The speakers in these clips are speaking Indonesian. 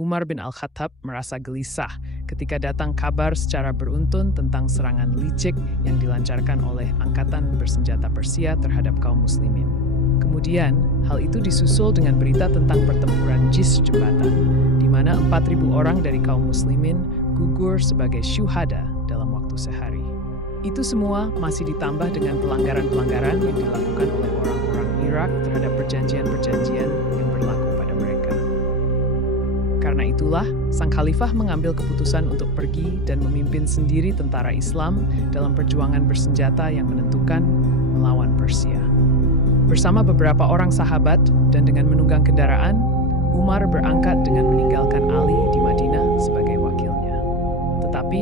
Umar bin Al-Khattab merasa gelisah ketika datang kabar secara beruntun tentang serangan licik yang dilancarkan oleh angkatan bersenjata Persia terhadap kaum muslimin. Kemudian, hal itu disusul dengan berita tentang pertempuran Jisr jembatan, di mana 4.000 orang dari kaum muslimin gugur sebagai syuhada dalam waktu sehari. Itu semua masih ditambah dengan pelanggaran-pelanggaran yang dilakukan oleh orang-orang Irak terhadap perjanjian-perjanjian yang berlaku pada mereka. Karena itulah, sang khalifah mengambil keputusan untuk pergi dan memimpin sendiri tentara Islam dalam perjuangan bersenjata yang menentukan melawan Persia. Bersama beberapa orang sahabat dan dengan menunggang kendaraan, Umar berangkat dengan meninggalkan Ali di Madinah sebagai wakilnya. Tetapi,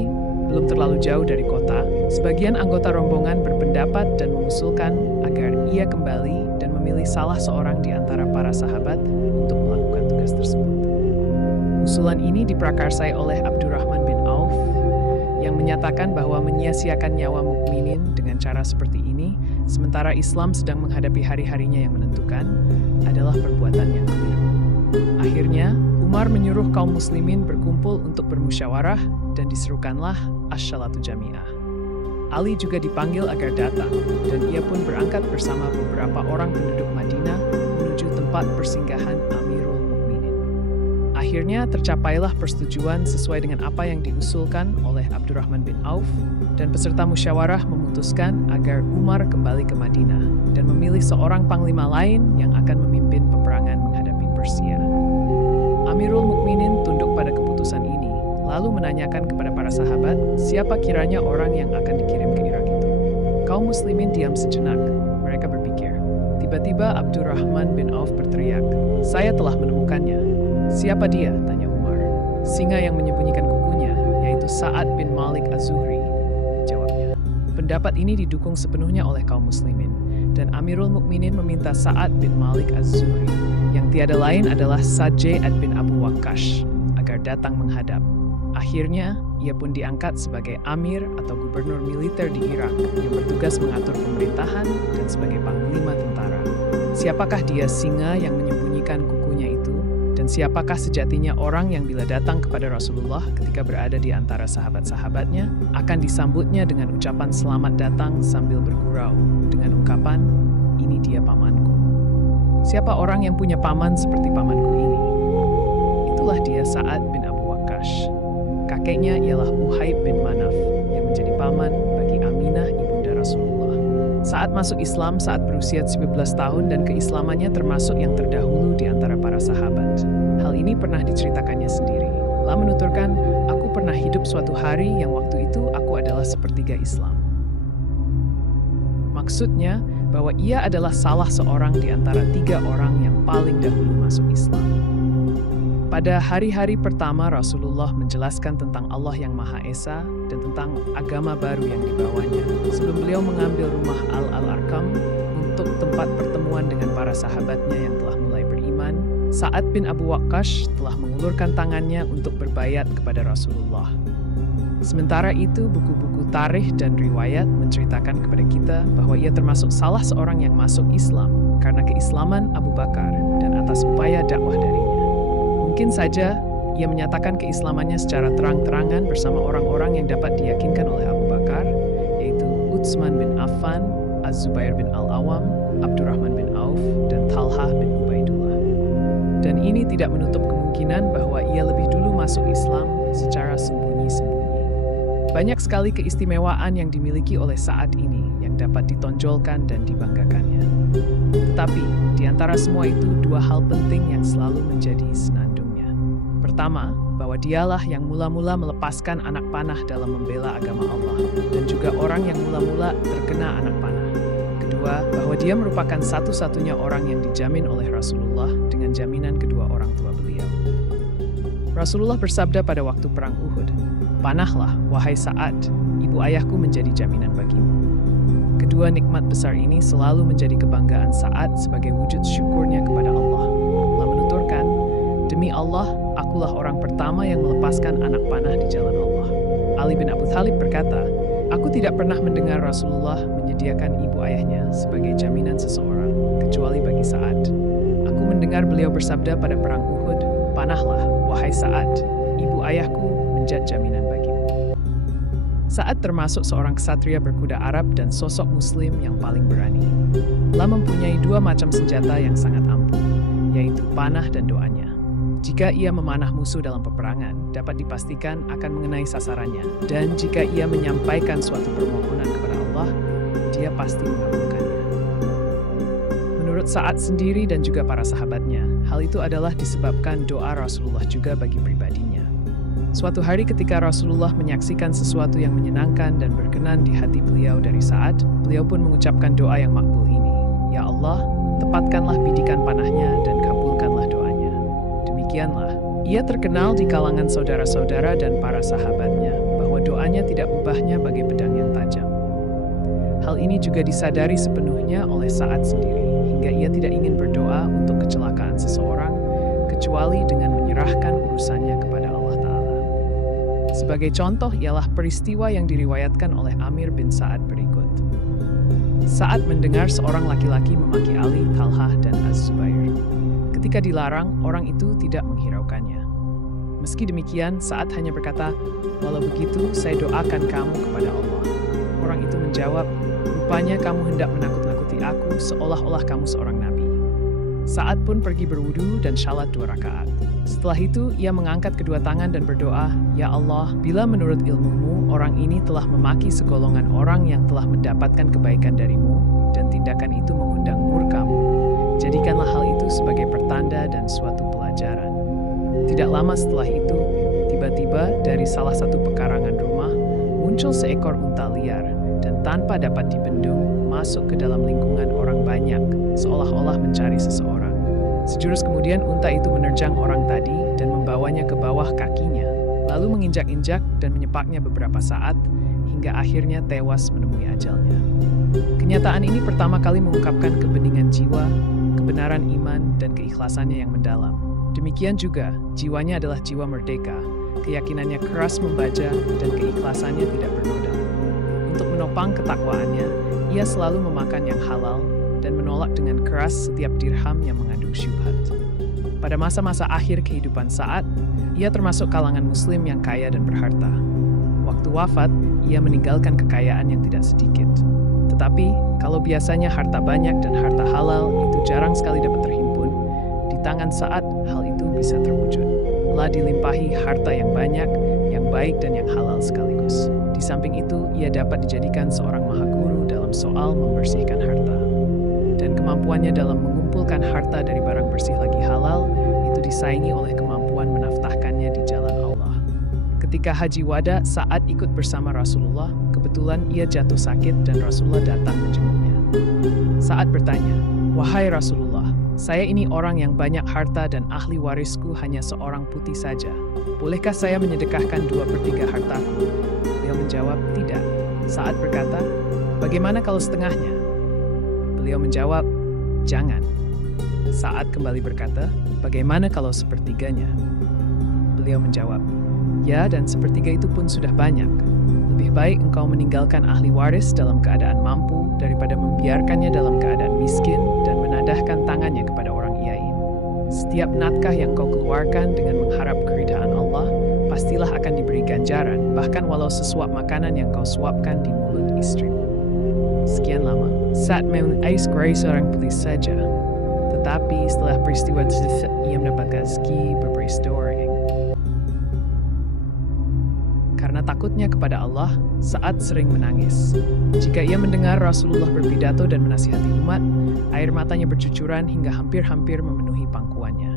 belum terlalu jauh dari kota, sebagian anggota rombongan berpendapat dan mengusulkan agar ia kembali dan memilih salah seorang di antara para sahabat untuk melakukan tugas tersebut. Usulan ini diprakarsai oleh Abdurrahman bin Auf yang menyatakan bahwa menyia-nyiakan nyawa mukminin dengan cara seperti ini, sementara Islam sedang menghadapi hari-harinya yang menentukan, adalah perbuatan yang keliru. Akhirnya, Umar menyuruh kaum muslimin berkumpul untuk bermusyawarah dan diserukanlah As-Shalatu Jami'ah. Ali juga dipanggil agar datang, dan ia pun berangkat bersama beberapa orang penduduk Madinah menuju tempat persinggahan Amirul Mukminin. Akhirnya tercapailah persetujuan sesuai dengan apa yang diusulkan oleh Abdurrahman bin Auf, dan peserta musyawarah memutuskan agar Umar kembali ke Madinah dan memilih seorang panglima lain yang akan memimpin peperangan menghadapi Persia. Amirul Mukminin tunduk pada keputusan ini, lalu menanyakan kepada para sahabat siapa kiranya orang yang akan dikirim ke Irak itu. Kaum muslimin diam sejenak, mereka berpikir. Tiba-tiba Abdurrahman bin Auf berteriak, "Saya telah menemukannya." "Siapa dia?" tanya Umar. "Singa yang menyembunyikan kukunya, yaitu Sa'ad bin Malik Az-Zuhri," jawabnya. Pendapat ini didukung sepenuhnya oleh kaum muslimin, dan Amirul Mukminin meminta Sa'ad bin Malik Az-Zuhri, yang tiada lain adalah Sajjad bin Abu Waqqash, agar datang menghadap. Akhirnya, ia pun diangkat sebagai Amir atau Gubernur Militer di Irak yang bertugas mengatur pemerintahan dan sebagai panglima tentara. Siapakah dia singa yang menyembunyikan kukunya itu? Dan siapakah sejatinya orang yang bila datang kepada Rasulullah ketika berada di antara sahabat-sahabatnya, akan disambutnya dengan ucapan selamat datang sambil bergurau, dengan ungkapan, "Ini dia pamanku." Siapa orang yang punya paman seperti pamanku ini? Itulah dia Sa'ad bin Abu Waqqash. Kakeknya ialah Uhaib bin Manaf yang menjadi paman bagi Aminah ibunda Rasulullah. Saat masuk Islam saat berusia 19 tahun dan keislamannya termasuk yang terdahulu di antara para sahabat. Hal ini pernah diceritakannya sendiri. Allah menuturkan, "Aku pernah hidup suatu hari yang waktu itu aku adalah sepertiga Islam." Maksudnya bahwa ia adalah salah seorang di antara 3 orang yang paling dahulu masuk Islam. Pada hari-hari pertama Rasulullah menjelaskan tentang Allah yang Maha Esa dan tentang agama baru yang dibawanya sebelum beliau mengambil rumah Al-Arkam untuk tempat pertemuan dengan para sahabatnya yang telah mulai beriman. Sa'ad bin Abu Waqqash telah mengulurkan tangannya untuk berbayat kepada Rasulullah. Sementara itu, buku-buku tarikh dan riwayat menceritakan kepada kita bahwa ia termasuk salah seorang yang masuk Islam karena keislaman Abu Bakar dan atas upaya dakwah darinya. Mungkin saja ia menyatakan keislamannya secara terang-terangan bersama orang-orang yang dapat diyakinkan oleh Abu Bakar, yaitu Utsman bin Affan, Az-Zubair bin Al-Awam, Abdurrahman bin Auf, dan Talhah bin Ubaidullah. Dan ini tidak menutup kemungkinan bahwa ia lebih dulu masuk Islam secara sembunyi-sembunyi. Banyak sekali keistimewaan yang dimiliki oleh Sa'ad ini yang dapat ditonjolkan dan dibanggakannya. Tetapi, di antara semua itu 2 hal penting yang selalu menjadi senandungnya. Pertama, bahwa dialah yang mula-mula melepaskan anak panah dalam membela agama Allah, dan juga orang yang mula-mula terkena anak panah. Kedua, bahwa dia merupakan satu-satunya orang yang dijamin oleh Rasulullah dengan jaminan kedua orang tua beliau. Rasulullah bersabda pada waktu perang Uhud, "Panahlah, wahai Sa'ad, ibu ayahku menjadi jaminan bagimu." Kedua nikmat besar ini selalu menjadi kebanggaan Sa'ad sebagai wujud syukurnya kepada Allah. Allah menuturkan, "Demi Allah, akulah orang pertama yang melepaskan anak panah di jalan Allah." Ali bin Abu Thalib berkata, "Aku tidak pernah mendengar Rasulullah menyediakan ibu ayahnya sebagai jaminan seseorang, kecuali bagi Sa'ad. Aku mendengar beliau bersabda pada perang Uhud, 'Panahlah, "Wahai Sa'ad, ibu ayahku menjadi jaminan bagimu." Sa'ad termasuk seorang ksatria berkuda Arab dan sosok muslim yang paling berani. La mempunyai dua macam senjata yang sangat ampuh, yaitu panah dan doanya. Jika ia memanah musuh dalam peperangan, dapat dipastikan akan mengenai sasarannya. Dan jika ia menyampaikan suatu permohonan kepada Allah, dia pasti mengabulkannya. Menurut Sa'ad sendiri dan juga para sahabatnya, hal itu adalah disebabkan doa Rasulullah juga bagi pribadinya. Suatu hari ketika Rasulullah menyaksikan sesuatu yang menyenangkan dan berkenan di hati beliau dari Sa'ad, beliau pun mengucapkan doa yang makbul ini. Ya Allah, tepatkanlah bidikan panahnya dan kabulkanlah doanya. Demikianlah, ia terkenal di kalangan saudara-saudara dan para sahabatnya bahwa doanya tidak ubahnya bagai pedang yang tajam. Hal ini juga disadari sepenuhnya oleh Sa'ad sendiri, hingga ia tidak ingin berdoa untuk kecelakaan seseorang, kecuali dengan menyerahkan urusannya kepada Allah Ta'ala. Sebagai contoh ialah peristiwa yang diriwayatkan oleh Amir bin Sa'ad berikut. Sa'ad mendengar seorang laki-laki memaki Ali, Talhah, dan Az-Zubair. Ketika dilarang, orang itu tidak menghiraukannya. Meski demikian, Sa'ad hanya berkata, "Walau begitu, saya doakan kamu kepada Allah." Orang itu menjawab, "Rupanya kamu hendak menakut-nakuti aku seolah-olah kamu seorang nabi." Sa'ad pun pergi berwudu dan syalat 2 rakaat. Setelah itu, ia mengangkat kedua tangan dan berdoa, "Ya Allah, bila menurut ilmumu, orang ini telah memaki segolongan orang yang telah mendapatkan kebaikan darimu, dan tindakan itu mengundang murka-Mu, jadikanlah hal itu sebagai pertanda dan suatu pelajaran." Tidak lama setelah itu, tiba-tiba dari salah satu pekarangan rumah, muncul seekor unta liar, dan tanpa dapat dibendung, masuk ke dalam lingkungan orang banyak, seolah-olah mencari seseorang. Sejurus kemudian unta itu menerjang orang tadi dan membawanya ke bawah kakinya, lalu menginjak-injak dan menyepaknya beberapa saat, hingga akhirnya tewas menemui ajalnya. Kenyataan ini pertama kali mengungkapkan kebeningan jiwa, kebenaran iman, dan keikhlasannya yang mendalam. Demikian juga, jiwanya adalah jiwa merdeka, keyakinannya keras membaca, dan keikhlasannya tidak bernoda. Untuk menopang ketakwaannya, ia selalu memakan yang halal dan menolak dengan keras setiap dirham yang mengandung syubhat. Pada masa-masa akhir kehidupan Sa'ad, ia termasuk kalangan muslim yang kaya dan berharta. Waktu wafat, ia meninggalkan kekayaan yang tidak sedikit. Tetapi, kalau biasanya harta banyak dan harta halal itu jarang sekali dapat terhimpun, di tangan Sa'ad hal itu bisa terwujud. Telah dilimpahi harta yang banyak, yang baik dan yang halal sekaligus. Di samping itu, ia dapat dijadikan seorang mahaguru dalam soal membersihkan harta. Dan kemampuannya dalam mengumpulkan harta dari barang bersih lagi halal, itu disaingi oleh kemampuan menaftahkannya di jalan Allah. Ketika Haji Wada, Sa'ad ikut bersama Rasulullah, kebetulan ia jatuh sakit dan Rasulullah datang menjenguknya. Sa'ad bertanya, "Wahai Rasulullah, saya ini orang yang banyak harta dan ahli warisku hanya seorang putih saja. Bolehkah saya menyedekahkan 2/3 hartaku?" Beliau menjawab, "Tidak." Sa'ad berkata, "Bagaimana kalau setengahnya?" Beliau menjawab, "Jangan." Sa'ad kembali berkata, "Bagaimana kalau sepertiganya?" Beliau menjawab, "Ya, dan sepertiga itu pun sudah banyak. Lebih baik engkau meninggalkan ahli waris dalam keadaan mampu daripada membiarkannya dalam keadaan miskin dan menadahkan tangannya kepada orang iain. Setiap nafkah yang kau keluarkan dengan mengharap keridhaan Allah, pastilah akan diberi ganjaran, bahkan walau sesuap makanan yang kau suapkan di mulut istrimu." Sekian lama, Sa'ad mengais grace seorang polis saja. Tetapi setelah peristiwa tersebut, ia mendapatkan rezeki berperistoring. Karena takutnya kepada Allah, Sa'ad sering menangis. Jika ia mendengar Rasulullah berpidato dan menasihati umat, air matanya bercucuran hingga hampir-hampir memenuhi pangkuannya.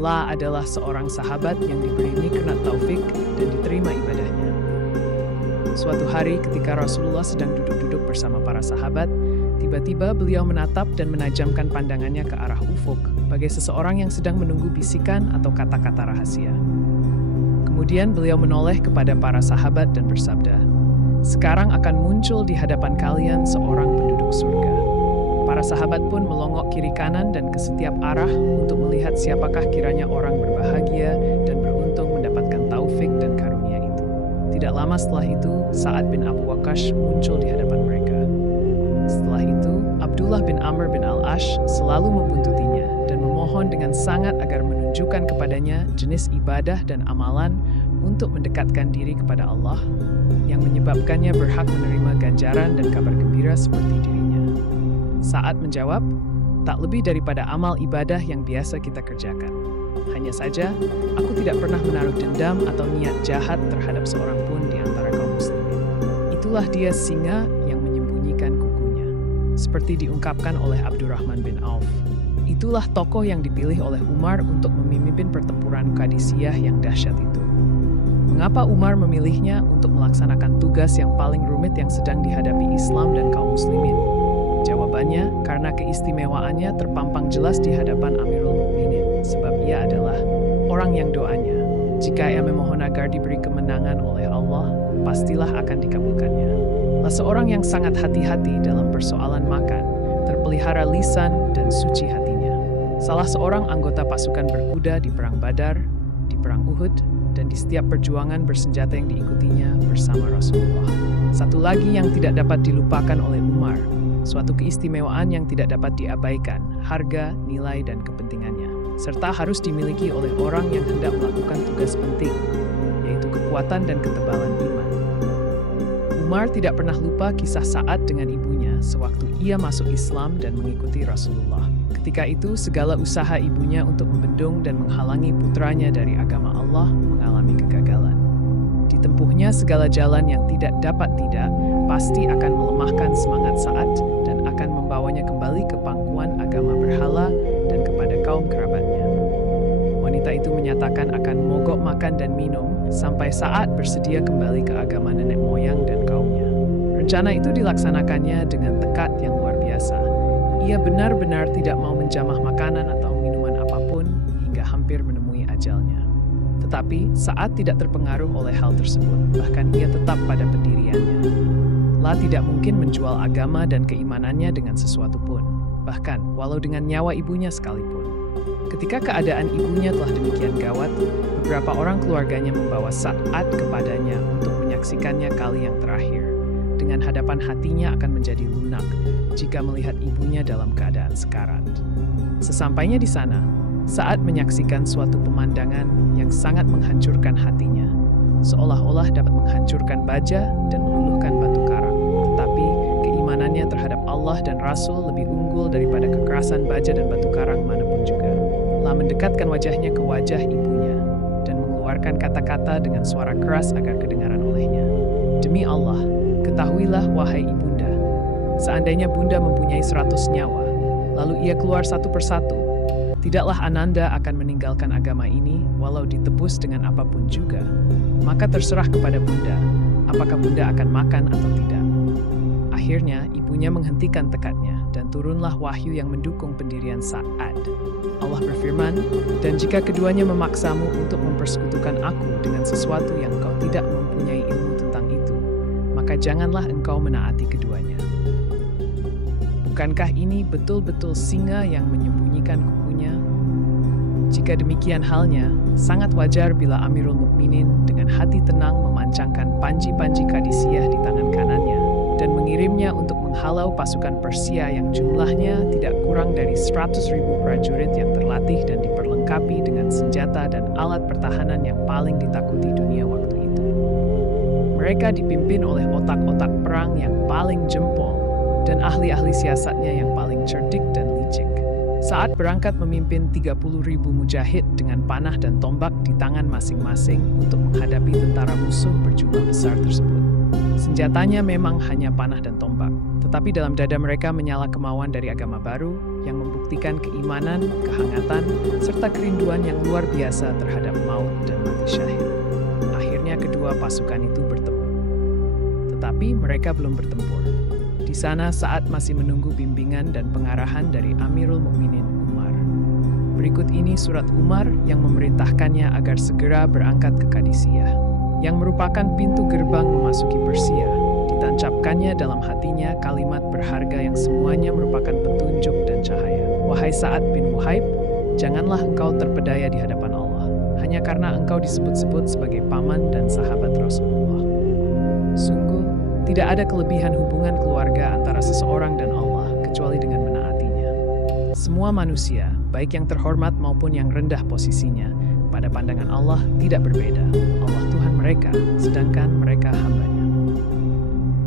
La adalah seorang sahabat yang diberi nikmat taufik dan diterima ibadahnya. Suatu hari ketika Rasulullah sedang duduk-duduk bersama para sahabat, tiba-tiba beliau menatap dan menajamkan pandangannya ke arah ufuk, bagai seseorang yang sedang menunggu bisikan atau kata-kata rahasia. Kemudian beliau menoleh kepada para sahabat dan bersabda, "Sekarang akan muncul di hadapan kalian seorang penduduk surga." Para sahabat pun melongok kiri kanan dan ke setiap arah untuk melihat siapakah kiranya orang berbahagia dan beruntung mendapatkan taufik dan karunia itu. Tidak lama setelah itu, Sa'ad bin Abu Waqqas muncul di hadapan mereka. Setelah itu, Abdullah bin Amr bin Al-Ash selalu membuntutinya dan memohon memohon dengan sangat agar menunjukkan kepadanya jenis ibadah dan amalan untuk mendekatkan diri kepada Allah, yang menyebabkannya berhak menerima ganjaran dan kabar gembira seperti dirinya. Sa'ad menjawab, tak lebih daripada amal ibadah yang biasa kita kerjakan. Hanya saja, aku tidak pernah menaruh dendam atau niat jahat terhadap seorang pun di antara kaum muslimin. Itulah dia singa yang menyembunyikan kukunya. Seperti diungkapkan oleh Abdurrahman bin Auf. Itulah tokoh yang dipilih oleh Umar untuk memimpin pertempuran Qadisiyah yang dahsyat itu. Mengapa Umar memilihnya untuk melaksanakan tugas yang paling rumit yang sedang dihadapi Islam dan kaum muslimin? Jawabannya, karena keistimewaannya terpampang jelas di hadapan Amirul Mukminin, sebab ia adalah orang yang doanya, jika ia memohon agar diberi kemenangan oleh Allah, pastilah akan dikabulkannya. Seorang yang sangat hati-hati dalam persoalan makan, terpelihara lisan dan suci hatinya. Salah seorang anggota pasukan berkuda di Perang Badar, di Perang Uhud, dan di setiap perjuangan bersenjata yang diikutinya bersama Rasulullah. Satu lagi yang tidak dapat dilupakan oleh Umar, suatu keistimewaan yang tidak dapat diabaikan, harga, nilai, dan kepentingannya, serta harus dimiliki oleh orang yang hendak melakukan tugas penting, yaitu kekuatan dan ketebalan iman. Umar tidak pernah lupa kisah Sa'ad dengan ibunya sewaktu ia masuk Islam dan mengikuti Rasulullah. Ketika itu, segala usaha ibunya untuk membendung dan menghalangi putranya dari agama Allah mengalami kegagalan. Ditempuhnya segala jalan yang tidak dapat tidak, pasti akan melemahkan semangat Sa'ad dan akan membawanya kembali ke pangkuan agama berhala dan kepada kaum kerabatnya. Wanita itu menyatakan akan mogok makan dan minum sampai Sa'ad bersedia kembali ke agama nenek moyang dan kaumnya. Rencana itu dilaksanakannya dengan tekad yang luar biasa. Ia benar-benar tidak mau menjamah makanan atau minuman apapun hingga hampir menemui ajalnya. Tetapi Sa'ad tidak terpengaruh oleh hal tersebut, bahkan ia tetap pada pendiriannya. Tidak mungkin menjual agama dan keimanannya dengan sesuatu pun, bahkan walau dengan nyawa ibunya sekalipun. Ketika keadaan ibunya telah demikian gawat, beberapa orang keluarganya membawa Sa'ad kepadanya untuk menyaksikannya kali yang terakhir. Dengan hadapan hatinya akan menjadi lunak jika melihat ibunya dalam keadaan sekarat. Sesampainya di sana, Sa'ad menyaksikan suatu pemandangan yang sangat menghancurkan hatinya, seolah-olah dapat menghancurkan baja dan meluluhkan batu karang. Tetapi keimanannya terhadap Allah dan Rasul lebih unggul daripada kekerasan baja dan batu karang manapun juga. Mendekatkan wajahnya ke wajah ibunya dan mengeluarkan kata-kata dengan suara keras agar kedengaran olehnya. Demi Allah, ketahuilah wahai ibunda, seandainya bunda mempunyai 100 nyawa, lalu ia keluar satu persatu, tidaklah Ananda akan meninggalkan agama ini walau ditebus dengan apapun juga. Maka terserah kepada bunda, apakah bunda akan makan atau tidak. Akhirnya, ibunya menghentikan tekadnya dan turunlah wahyu yang mendukung pendirian Sa'ad. Allah berfirman, dan jika keduanya memaksamu untuk mempersekutukan aku dengan sesuatu yang kau tidak mempunyai ilmu tentang itu, maka janganlah engkau menaati keduanya. Bukankah ini betul-betul singa yang menyembunyikan kukunya? Jika demikian halnya, sangat wajar bila Amirul Mukminin dengan hati tenang memancangkan panji-panji Qadisiyah di tangan kanannya dan mengirimnya untuk menghalau pasukan Persia yang jumlahnya tidak kurang dari 100.000 prajurit yang terlatih dan diperlengkapi dengan senjata dan alat pertahanan yang paling ditakuti dunia waktu itu. Mereka dipimpin oleh otak-otak perang yang paling jempol dan ahli-ahli siasatnya yang paling cerdik dan licik. Saat berangkat memimpin 30.000 mujahid dengan panah dan tombak di tangan masing-masing untuk menghadapi tentara musuh berjumlah besar tersebut. Senjatanya memang hanya panah dan tombak, tetapi dalam dada mereka menyala kemauan dari agama baru yang membuktikan keimanan, kehangatan, serta kerinduan yang luar biasa terhadap maut dan mati syahid. Akhirnya kedua pasukan itu bertemu. Tetapi mereka belum bertempur. Di sana Sa'ad masih menunggu bimbingan dan pengarahan dari Amirul Mukminin Umar. Berikut ini surat Umar yang memerintahkannya agar segera berangkat ke Qadisiyah, yang merupakan pintu gerbang memasuki Persia. Ditancapkannya dalam hatinya kalimat berharga yang semuanya merupakan petunjuk dan cahaya. Wahai Sa'ad bin Wuhaib, janganlah engkau terpedaya di hadapan Allah, hanya karena engkau disebut-sebut sebagai paman dan sahabat Rasulullah. Sungguh, tidak ada kelebihan hubungan keluarga antara seseorang dan Allah kecuali dengan menaatinya. Semua manusia, baik yang terhormat maupun yang rendah posisinya, pada pandangan Allah tidak berbeda. Allah Tuhan mereka, sedangkan mereka hamba-Nya.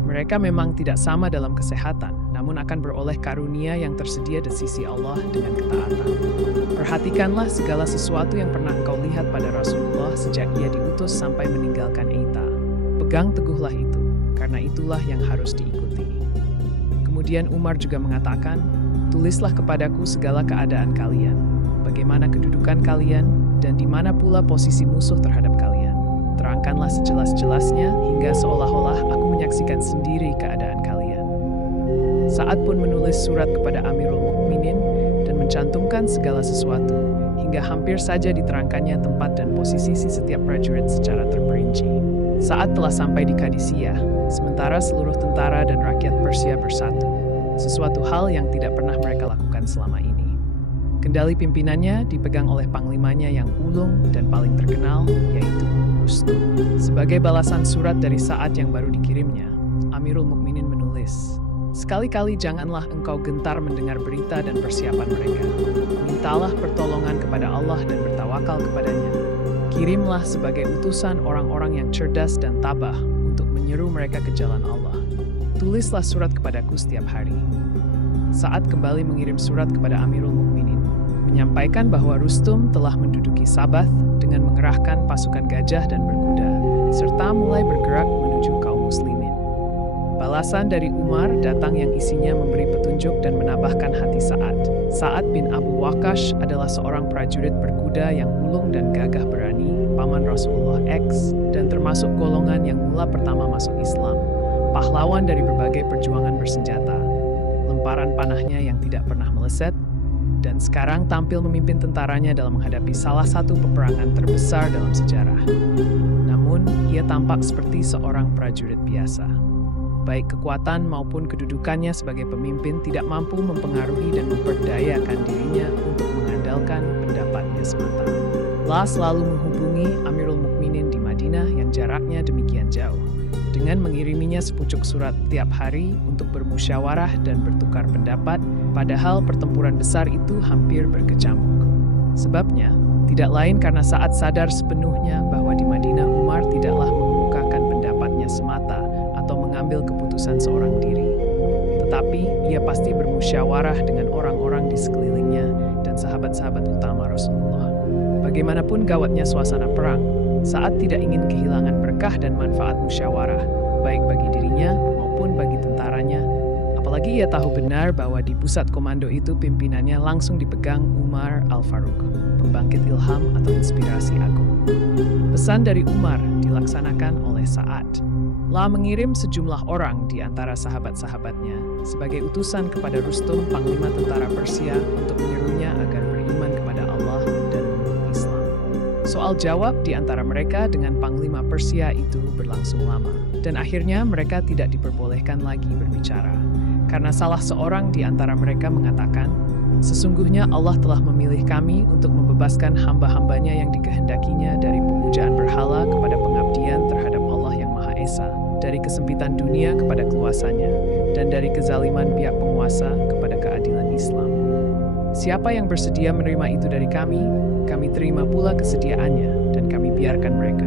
Mereka memang tidak sama dalam kesehatan, namun akan beroleh karunia yang tersedia di sisi Allah dengan ketaatan. Perhatikanlah segala sesuatu yang pernah engkau lihat pada Rasulullah sejak ia diutus sampai meninggalkan Aita. Pegang teguhlah itu, karena itulah yang harus diikuti. Kemudian Umar juga mengatakan, tulislah kepadaku segala keadaan kalian, bagaimana kedudukan kalian, dan di mana pula posisi musuh terhadap kalian. Terangkanlah sejelas-jelasnya hingga seolah-olah aku menyaksikan sendiri keadaan kalian. Sa'ad pun menulis surat kepada Amirul Mukminin dan mencantumkan segala sesuatu, hingga hampir saja diterangkannya tempat dan posisi setiap prajurit secara terperinci. Saat telah sampai di Qadisiyah, sementara seluruh tentara dan rakyat Persia bersatu, sesuatu hal yang tidak pernah mereka lakukan selama ini. Kendali pimpinannya dipegang oleh panglimanya yang ulung dan paling terkenal, yaitu Rustum. Sebagai balasan surat dari Sa'ad yang baru dikirimnya, Amirul Mukminin menulis, sekali-kali janganlah engkau gentar mendengar berita dan persiapan mereka. Mintalah pertolongan kepada Allah dan bertawakal kepadanya. Kirimlah sebagai utusan orang-orang yang cerdas dan tabah untuk menyeru mereka ke jalan Allah. Tulislah surat kepadaku setiap hari. Sa'ad kembali mengirim surat kepada Amirul Mukminin, menyampaikan bahwa Rustum telah menduduki Sabath dengan mengerahkan pasukan gajah dan berkuda, serta mulai bergerak menuju kaum muslimin. Balasan dari Umar datang yang isinya memberi petunjuk dan menambahkan hati Sa'ad. Sa'ad bin Abu Waqqash adalah seorang prajurit berkuda yang ulung dan gagah berani, paman Rasulullah X, dan termasuk golongan yang mula pertama masuk Islam. Pahlawan dari berbagai perjuangan bersenjata, lemparan panahnya yang tidak pernah meleset, dan sekarang tampil memimpin tentaranya dalam menghadapi salah satu peperangan terbesar dalam sejarah. Namun, ia tampak seperti seorang prajurit biasa. Baik kekuatan maupun kedudukannya sebagai pemimpin tidak mampu mempengaruhi dan memperdayakan dirinya untuk mengandalkan pendapatnya semata. La selalu menghubungi Amirul Mukminin di Madinah yang jaraknya demikian jauh, dengan mengiriminya sepucuk surat tiap hari untuk bermusyawarah dan bertukar pendapat, padahal pertempuran besar itu hampir berkecamuk. Sebabnya, tidak lain karena Sa'ad sadar sepenuhnya bahwa di Madinah Umar tidaklah mengemukakan pendapatnya semata atau mengambil keputusan seorang diri. Tetapi, ia pasti bermusyawarah dengan orang-orang di sekelilingnya dan sahabat-sahabat utama Rasulullah. Bagaimanapun gawatnya suasana perang, Sa'ad tidak ingin kehilangan berkah dan manfaat musyawarah, baik bagi dirinya maupun bagi tentaranya. Apalagi ia tahu benar bahwa di pusat komando itu pimpinannya langsung dipegang Umar Al-Faruq, pembangkit ilham atau inspirasi agung. Pesan dari Umar dilaksanakan oleh Sa'ad. La mengirim sejumlah orang di antara sahabat-sahabatnya sebagai utusan kepada Rustum, panglima tentara Persia, untuk menyerunya agar beriman kepada Allah dan memeluk Islam. Soal jawab di antara mereka dengan panglima Persia itu berlangsung lama, dan akhirnya mereka tidak diperbolehkan lagi berbicara, karena salah seorang di antara mereka mengatakan, sesungguhnya Allah telah memilih kami untuk membebaskan hamba-hambanya yang dikehendakinya dari pemujaan berhala kepada pengabdian terhadap Allah yang Maha Esa, dari kesempitan dunia kepada keluasannya, dan dari kezaliman pihak penguasa kepada keadilan Islam. Siapa yang bersedia menerima itu dari kami terima pula kesediaannya, dan kami biarkan mereka.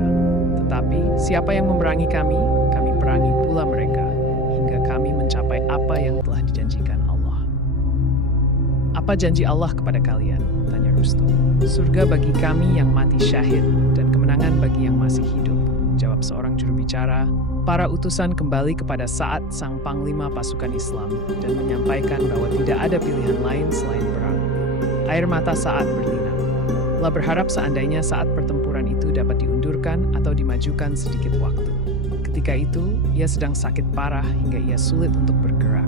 Tetapi siapa yang memerangi kami perangi pula mereka, hingga kami mencapai apa yang telah dijanjikan Allah. Apa janji Allah kepada kalian? Tanya Rustum. Surga bagi kami yang mati syahid, dan kemenangan bagi yang masih hidup, jawab seorang juru bicara. Para utusan kembali kepada Sa'ad sang panglima pasukan Islam dan menyampaikan bahwa tidak ada pilihan lain selain perang. Air mata Sa'ad berlinang. La berharap seandainya saat pertempuran itu dapat diundurkan atau dimajukan sedikit waktu. Ketika itu, ia sedang sakit parah hingga ia sulit untuk bergerak.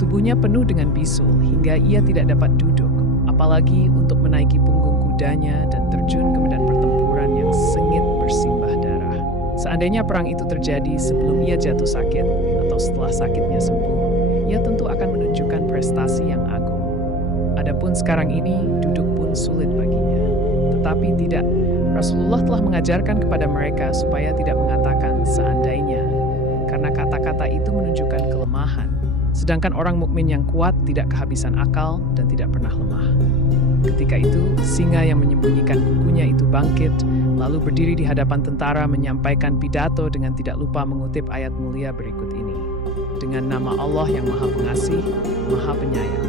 Tubuhnya penuh dengan bisul hingga ia tidak dapat duduk, apalagi untuk menaiki punggung kudanya dan terjun ke medan pertempuran yang sengit bersimbah darah. Seandainya perang itu terjadi sebelum ia jatuh sakit atau setelah sakitnya sembuh, ia tentu akan menunjukkan prestasi yang agung. Adapun sekarang ini, duduk pun sulit baginya. Tetapi tidak, Rasulullah telah mengajarkan kepada mereka supaya tidak mengatakan seandainya, karena kata-kata itu menunjukkan kelemahan. Sedangkan orang mukmin yang kuat tidak kehabisan akal dan tidak pernah lemah. Ketika itu, singa yang menyembunyikan kukunya itu bangkit, lalu berdiri di hadapan tentara menyampaikan pidato dengan tidak lupa mengutip ayat mulia berikut ini. Dengan nama Allah yang Maha Pengasih, Maha Penyayang.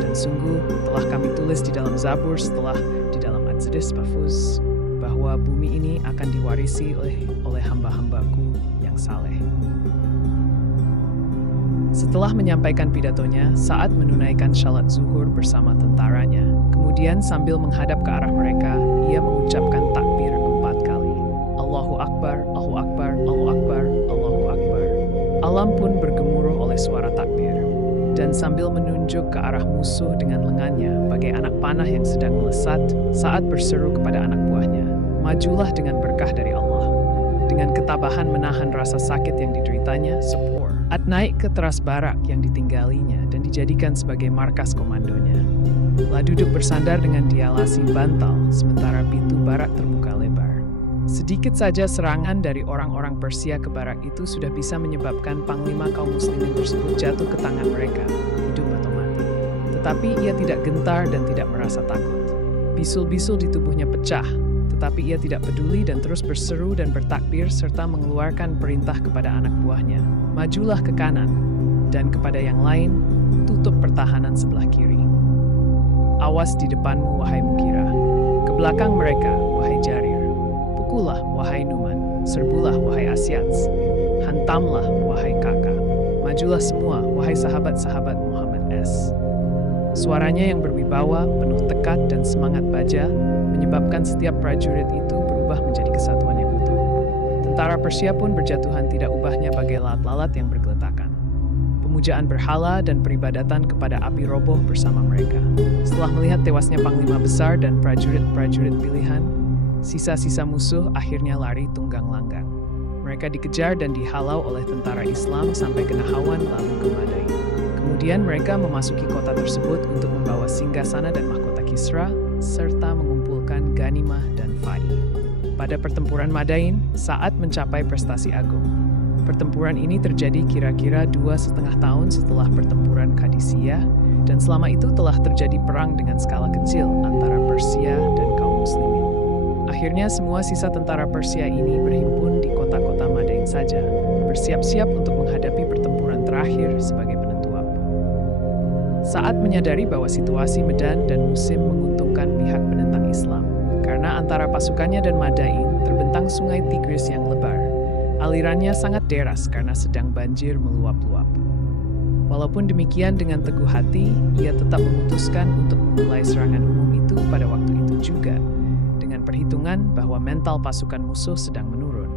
Dan sungguh telah kami tulis di dalam Zabur setelah di dalam Adzris Mahfuz bahwa bumi ini akan diwarisi oleh hamba-hambaku yang saleh. Setelah menyampaikan pidatonya, Sa'ad menunaikan syalat zuhur bersama tentaranya. Kemudian sambil menghadap ke arah mereka, ia mengucapkan takbir 4 kali. Allahu Akbar, Allahu Akbar, Allahu Akbar, Allahu Akbar. Alam pun bergemuruh oleh suara takbir. Dan sambil menunjuk ke arah musuh dengan lengannya, bagai anak panah yang sedang melesat, Sa'ad berseru kepada anak buahnya, "Majulah dengan berkah dari Allah." Dengan ketabahan menahan rasa sakit yang dideritanya, Sa'ad naik ke teras barak yang ditinggalinya dan dijadikan sebagai markas komandonya. Lalu duduk bersandar dengan dialasi bantal, sementara pintu barak terbuka lebar. Sedikit saja serangan dari orang-orang Persia ke barak itu sudah bisa menyebabkan panglima kaum muslimin tersebut jatuh ke tangan mereka, hidup atau mati. Tetapi ia tidak gentar dan tidak merasa takut. Bisul-bisul di tubuhnya pecah, tetapi ia tidak peduli dan terus berseru dan bertakbir serta mengeluarkan perintah kepada anak buahnya, "Majulah ke kanan," dan kepada yang lain, "Tutup pertahanan sebelah kiri. Awas di depanmu, wahai Mukira. Ke belakang mereka, wahai Jarir. Pukullah, wahai Numan. Serbulah, wahai Asyats. Hantamlah, wahai Kakak. Majulah semua, wahai sahabat-sahabat Muhammad S." Suaranya yang berwibawa, penuh tekad dan semangat baja, menyebabkan setiap prajurit itu berubah menjadi kesatuan yang utuh. Tentara Persia pun berjatuhan tidak ubahnya bagai lalat-lalat yang bergeletakan. Pemujaan berhala dan peribadatan kepada api roboh bersama mereka. Setelah melihat tewasnya panglima besar dan prajurit-prajurit pilihan, sisa-sisa musuh akhirnya lari tunggang langgang. Mereka dikejar dan dihalau oleh tentara Islam sampai ke Nahawan lalu ke Madain. Kemudian mereka memasuki kota tersebut untuk membawa singgasana dan mahkota Kisra, serta mengumpulkan ganimah dan fai. Pada pertempuran Madain, Sa'ad mencapai prestasi agung. Pertempuran ini terjadi kira-kira 2,5 tahun setelah pertempuran Qadisiyah, dan selama itu telah terjadi perang dengan skala kecil antara Persia dan kaum muslimin. Akhirnya semua sisa tentara Persia ini berhimpun di kota-kota Madain saja, bersiap-siap untuk menghadapi pertempuran terakhir sebagai penentu waktu. Sa'ad menyadari bahwa situasi Medan dan Musim menguntungkan pihak penentang Islam, karena antara pasukannya dan Madain terbentang sungai Tigris yang lebar. Alirannya sangat deras karena sedang banjir meluap-luap. Walaupun demikian, dengan teguh hati, ia tetap memutuskan untuk memulai serangan umum itu pada waktu itu juga, dengan perhitungan bahwa mental pasukan musuh sedang menurun.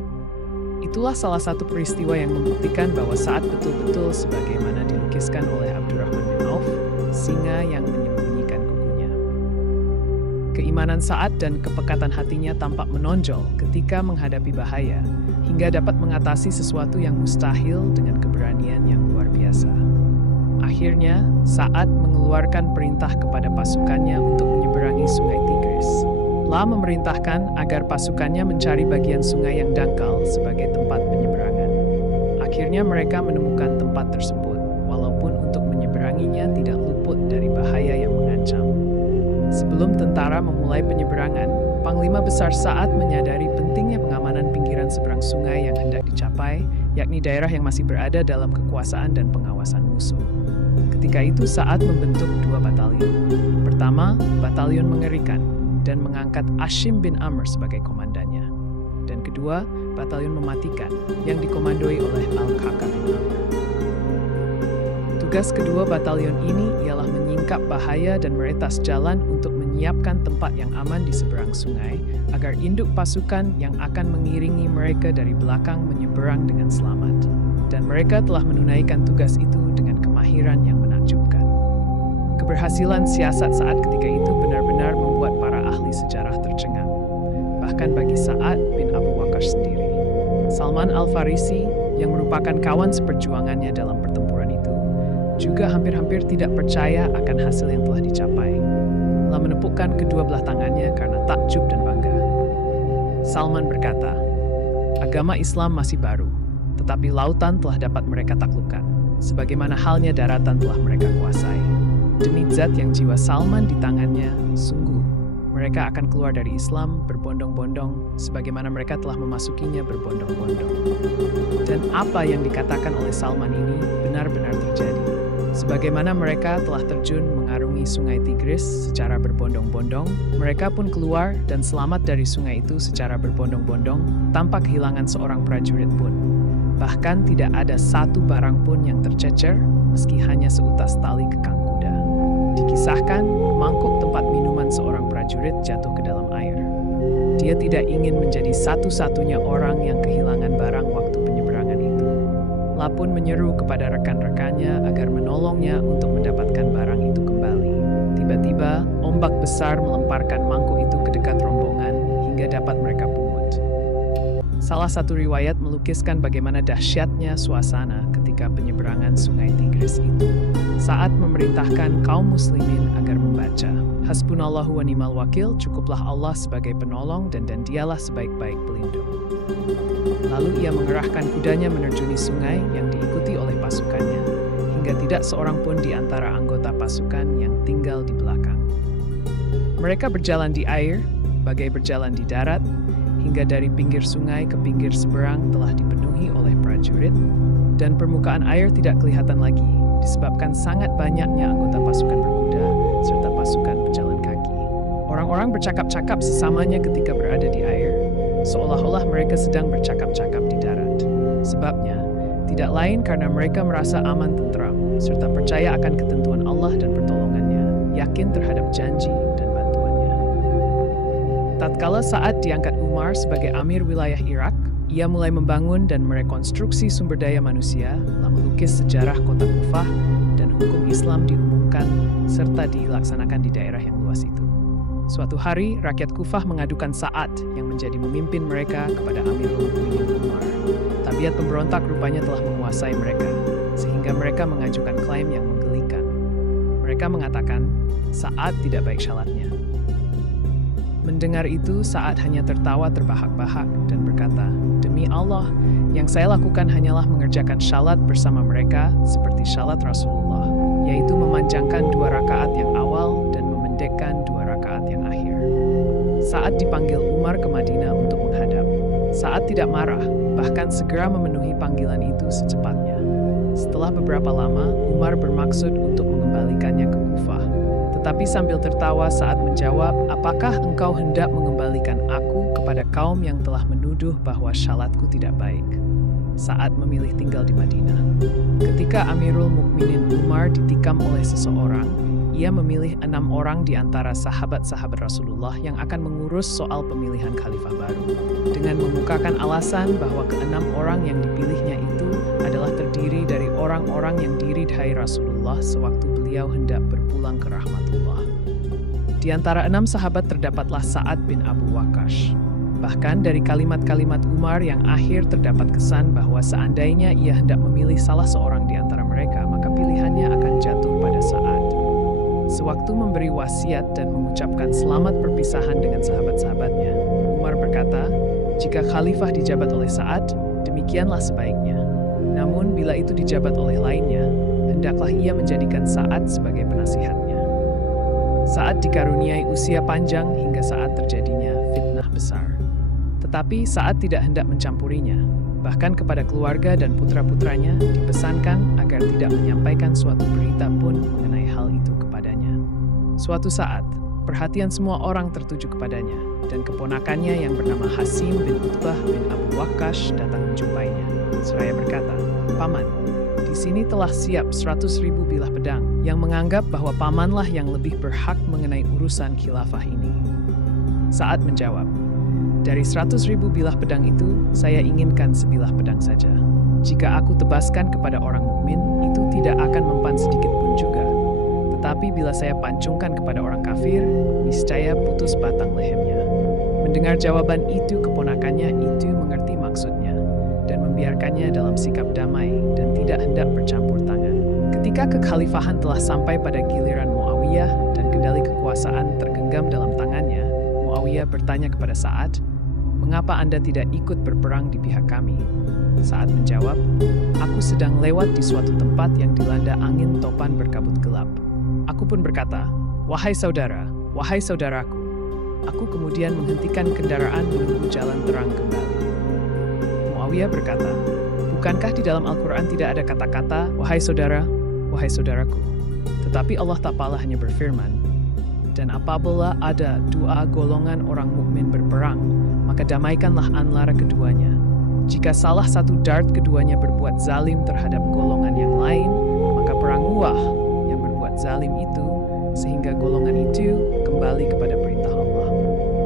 Itulah salah satu peristiwa yang membuktikan bahwa Sa'ad betul-betul sebagaimana dilukiskan oleh Abdurrahman bin Auf, singa yang menyembunyikan kukunya. Keimanan Sa'ad dan kepekatan hatinya tampak menonjol ketika menghadapi bahaya, hingga dapat mengatasi sesuatu yang mustahil dengan keberanian yang luar biasa. Akhirnya, Sa'ad mengeluarkan perintah kepada pasukannya untuk menyeberangi sungai Tigris. La memerintahkan agar pasukannya mencari bagian sungai yang dangkal sebagai tempat penyeberangan. Akhirnya mereka menemukan tempat tersebut, walaupun untuk menyeberanginya tidak luput dari bahaya yang mengancam. Sebelum tentara memulai penyeberangan, Panglima Besar Sa'ad menyadari pentingnya pengamanan pinggiran seberang sungai yang hendak dicapai, yakni daerah yang masih berada dalam kekuasaan dan pengawasan musuh. Ketika itu Sa'ad membentuk 2 batalion. Pertama, batalion mengerikan, dan mengangkat Ashim bin Amr sebagai komandannya. Dan kedua, batalion mematikan, yang dikomandoi oleh Al-Kaka bin Amr. Tugas kedua batalion ini ialah menyingkap bahaya dan meretas jalan untuk menyiapkan tempat yang aman di seberang sungai, agar induk pasukan yang akan mengiringi mereka dari belakang menyeberang dengan selamat. Dan mereka telah menunaikan tugas itu dengan kemahiran yang menakjubkan. Keberhasilan siasat Sa'ad ketika itu benar-benar membuat para ahli sejarah tercengang. Bahkan bagi Sa'ad bin Abu Waqqas sendiri. Salman Al-Farisi, yang merupakan kawan seperjuangannya dalam pertempuran itu, juga hampir-hampir tidak percaya akan hasil yang telah dicapai. Telah menepukkan kedua belah tangannya karena takjub dan bangga. Salman berkata, "Agama Islam masih baru, tetapi lautan telah dapat mereka taklukkan. sebagaimana halnya daratan telah mereka kuasai. Demi zat yang jiwa Salman di tangannya, sungguh mereka akan keluar dari Islam berbondong-bondong, sebagaimana mereka telah memasukinya berbondong-bondong. Dan apa yang dikatakan oleh Salman ini benar-benar terjadi. Sebagaimana mereka telah terjun mengarungi sungai Tigris secara berbondong-bondong, mereka pun keluar dan selamat dari sungai itu secara berbondong-bondong, tanpa kehilangan seorang prajurit pun. Bahkan tidak ada satu barang pun yang tercecer, meski hanya seutas tali kekang kuda. Dikisahkan, mangkuk tempat minuman seorang prajurit jatuh ke dalam air. Dia tidak ingin menjadi satu-satunya orang yang kehilangan barang waktu penyeberangan itu. La pun menyeru kepada rekan-rekannya agar menolongnya untuk mendapatkan barang itu kembali. Tiba-tiba, ombak besar melemparkan mangkuk itu ke dekat rombongan hingga dapat mereka pungut. Salah satu riwayat melukiskan bagaimana dahsyatnya suasana ketika penyeberangan sungai Tigris itu. Saat memerintahkan kaum muslimin agar membaca, Hasbunallahu wa ni'mal wakil, cukuplah Allah sebagai penolong dan dialah sebaik-baik pelindung. Lalu ia mengerahkan kudanya menerjuni sungai yang diikuti oleh pasukannya, hingga tidak seorang pun di antara anggota pasukan yang tinggal di belakang. Mereka berjalan di air, bagai berjalan di darat, hingga dari pinggir sungai ke pinggir seberang telah dipenuhi oleh prajurit, dan permukaan air tidak kelihatan lagi, disebabkan sangat banyaknya anggota pasukan berkuda serta pasukan pejalan kaki. Orang-orang bercakap-cakap sesamanya ketika berada di air, seolah-olah mereka sedang bercakap-cakap di darat. Sebabnya, tidak lain karena mereka merasa aman tentram, serta percaya akan ketentuan Allah dan pertolongannya, yakin terhadap janji dan bantuannya. Tatkala saat diangkat Umar sebagai Amir wilayah Irak, ia mulai membangun dan merekonstruksi sumber daya manusia, telah melukis sejarah kota Kufah, dan hukum Islam diumumkan serta dilaksanakan di daerah yang luas itu. Suatu hari, rakyat Kufah mengadukan Sa'ad yang menjadi pemimpin mereka kepada Amirul Mukminin Umar. Tabiat pemberontak rupanya telah menguasai mereka, sehingga mereka mengajukan klaim yang menggelikan. Mereka mengatakan, Sa'ad tidak baik syalatnya. Mendengar itu, Sa'ad hanya tertawa terbahak-bahak dan berkata, "Demi Allah, yang saya lakukan hanyalah mengerjakan syalat bersama mereka seperti syalat Rasulullah, yaitu memanjangkan 2 rakaat yang awal dan memendekkan 2 rakaat yang akhir." Saat dipanggil Umar ke Madinah untuk menghadap, Sa'ad tidak marah, bahkan segera memenuhi panggilan itu secepatnya. Setelah beberapa lama, Umar bermaksud untuk mengembalikannya ke Kufah. Tetapi sambil tertawa saat menjawab, "Apakah engkau hendak mengembalikan aku kepada kaum yang telah menuduh bahwa syalatku tidak baik?" Saat memilih tinggal di Madinah. Ketika Amirul Mukminin Umar ditikam oleh seseorang, ia memilih 6 orang di antara sahabat-sahabat Rasulullah yang akan mengurus soal pemilihan khalifah baru. Dengan mengukakan alasan bahwa ke-6 orang yang dipilihnya itu adalah terdiri dari orang-orang yang diridhai Rasulullah sewaktu beliau hendak berpulang ke rahmatullah. Di antara 6 sahabat terdapatlah Sa'ad bin Abu Waqqas. Bahkan dari kalimat-kalimat Umar yang akhir terdapat kesan bahwa seandainya ia hendak memilih salah seorang di antara mereka, maka pilihannya akan jatuh pada Sa'ad. Sewaktu memberi wasiat dan mengucapkan selamat perpisahan dengan sahabat-sahabatnya, Umar berkata, "Jika khalifah dijabat oleh Sa'ad, demikianlah sebaiknya. Namun bila itu dijabat oleh lainnya, hendaklah ia menjadikan Sa'ad sebagai penasihatnya." Sa'ad dikaruniai usia panjang hingga saat terjadinya fitnah besar. Tetapi Sa'ad tidak hendak mencampurinya. Bahkan kepada keluarga dan putra-putranya dipesankan agar tidak menyampaikan suatu berita pun mengenai hal itu kepadanya. Suatu saat, perhatian semua orang tertuju kepadanya, dan keponakannya yang bernama Hasim bin Utbah bin Abu Waqqas datang menjumpainya. Seraya berkata, "Paman, di sini telah siap 100.000 bilah pedang yang menganggap bahwa pamanlah yang lebih berhak mengenai urusan khilafah ini." Sa'ad menjawab, "Dari 100.000 bilah pedang itu, saya inginkan sebilah pedang saja. Jika aku tebaskan kepada orang mukmin, itu tidak akan mempan sedikit pun juga. Tetapi bila saya pancungkan kepada orang kafir, niscaya putus batang lehernya." Mendengar jawaban itu, keponakannya itu mengerti maksudnya dan membiarkannya dalam sikap damai dan tidak hendak bercampur tangan. Ketika kekhalifahan telah sampai pada giliran Muawiyah dan kendali kekuasaan tergenggam dalam tangannya, Muawiyah bertanya kepada Sa'ad, mengapa Anda tidak ikut berperang di pihak kami?" Sa'ad menjawab, "Aku sedang lewat di suatu tempat yang dilanda angin topan berkabut gelap." Aku pun berkata, wahai saudaraku." Aku kemudian menghentikan kendaraan menunggu jalan terang kembali. Muawiyah berkata, "Bukankah di dalam Al-Quran tidak ada kata-kata, wahai saudaraku? Tetapi Allah Ta'ala hanya berfirman, dan apabila ada dua golongan orang mukmin berperang, maka damaikanlah antara keduanya. Jika salah satu dart keduanya berbuat zalim terhadap golongan yang lain, maka peranglah yang berbuat zalim itu, sehingga golongan itu kembali kepada perintah Allah.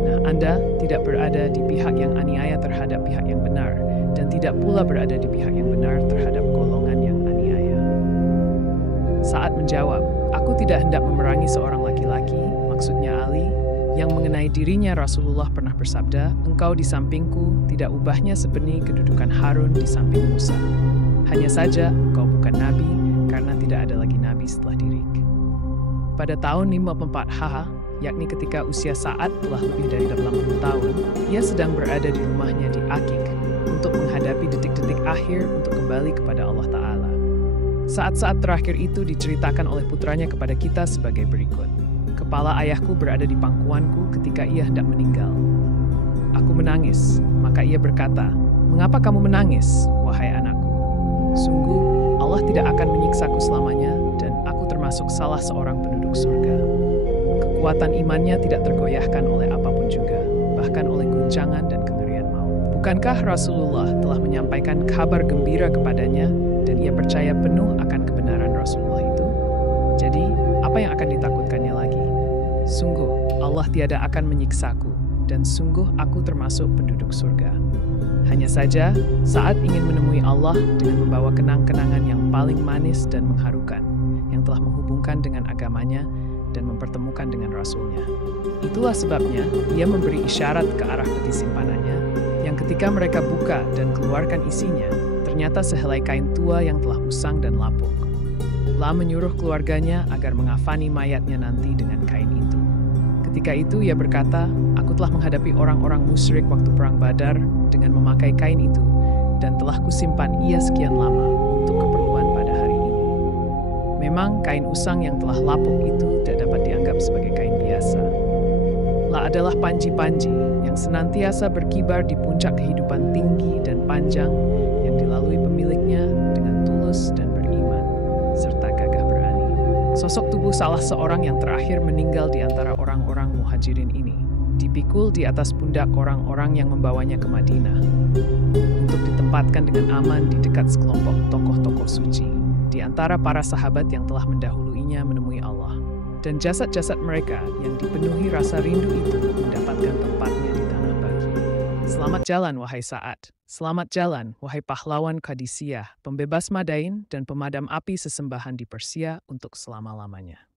Nah, Anda tidak berada di pihak yang aniaya terhadap pihak yang benar, dan tidak pula berada di pihak yang benar terhadap golongan yang aniaya." Sa'ad menjawab, "Aku tidak hendak memerangi seorang laki-laki," maksudnya Ali, "yang mengenai dirinya Rasulullah pernah bersabda, 'Engkau di sampingku, tidak ubahnya sebenih kedudukan Harun di samping Musa. Hanya saja engkau bukan nabi, karena tidak ada lagi nabi setelah diriku.'" Pada tahun 54 H, yakni ketika usia Sa'ad telah lebih dari 80 tahun, ia sedang berada di rumahnya di Akik untuk menghadapi detik-detik akhir untuk kembali kepada Allah Ta'ala. Saat-saat terakhir itu diceritakan oleh putranya kepada kita sebagai berikut. "Kepala ayahku berada di pangkuanku ketika ia hendak meninggal. Aku menangis, maka ia berkata, 'Mengapa kamu menangis, wahai anakku? Sungguh, Allah tidak akan menyiksaku selamanya, dan aku termasuk salah seorang penduduk surga.' Kekuatan imannya tidak tergoyahkan oleh apapun juga, bahkan oleh guncangan dan kengerian maut. Bukankah Rasulullah telah menyampaikan kabar gembira kepadanya, dan ia percaya penuh akan kebenaran Rasulullah itu? Jadi, apa yang akan ditakutkannya lagi? Sungguh, Allah tiada akan menyiksaku, dan sungguh aku termasuk penduduk surga." Hanya saja, Sa'ad ingin menemui Allah dengan membawa kenang-kenangan yang paling manis dan mengharukan, yang telah menghubungkan dengan agamanya dan mempertemukan dengan Rasulnya. Itulah sebabnya ia memberi isyarat ke arah peti simpanannya, yang ketika mereka buka dan keluarkan isinya, ternyata sehelai kain tua yang telah usang dan lapuk. La menyuruh keluarganya agar mengafani mayatnya nanti dengan kain itu. Ketika itu ia berkata, "Aku telah menghadapi orang-orang musyrik waktu perang Badar dengan memakai kain itu, dan telah kusimpan ia sekian lama untuk keperluan pada hari ini." Memang kain usang yang telah lapuk itu tidak dapat dianggap sebagai kain biasa. La adalah panji-panji yang senantiasa berkibar di puncak kehidupan tinggi dan panjang yang dilalui pemiliknya dengan tulus dan beriman, serta gagah berani. Sosok tubuh salah seorang yang terakhir meninggal di antara orang-orang muhajirin ini dipikul di atas pundak orang-orang yang membawanya ke Madinah untuk ditempatkan dengan aman di dekat sekelompok tokoh-tokoh suci di antara para sahabat yang telah mendahuluinya menemui Allah. Dan jasad-jasad mereka yang dipenuhi rasa rindu itu mendapatkan tempatnya di tanah bagi. Selamat jalan, wahai Sa'ad. Selamat jalan, wahai pahlawan Qadisiyah, pembebas Madain dan pemadam api sesembahan di Persia untuk selama-lamanya.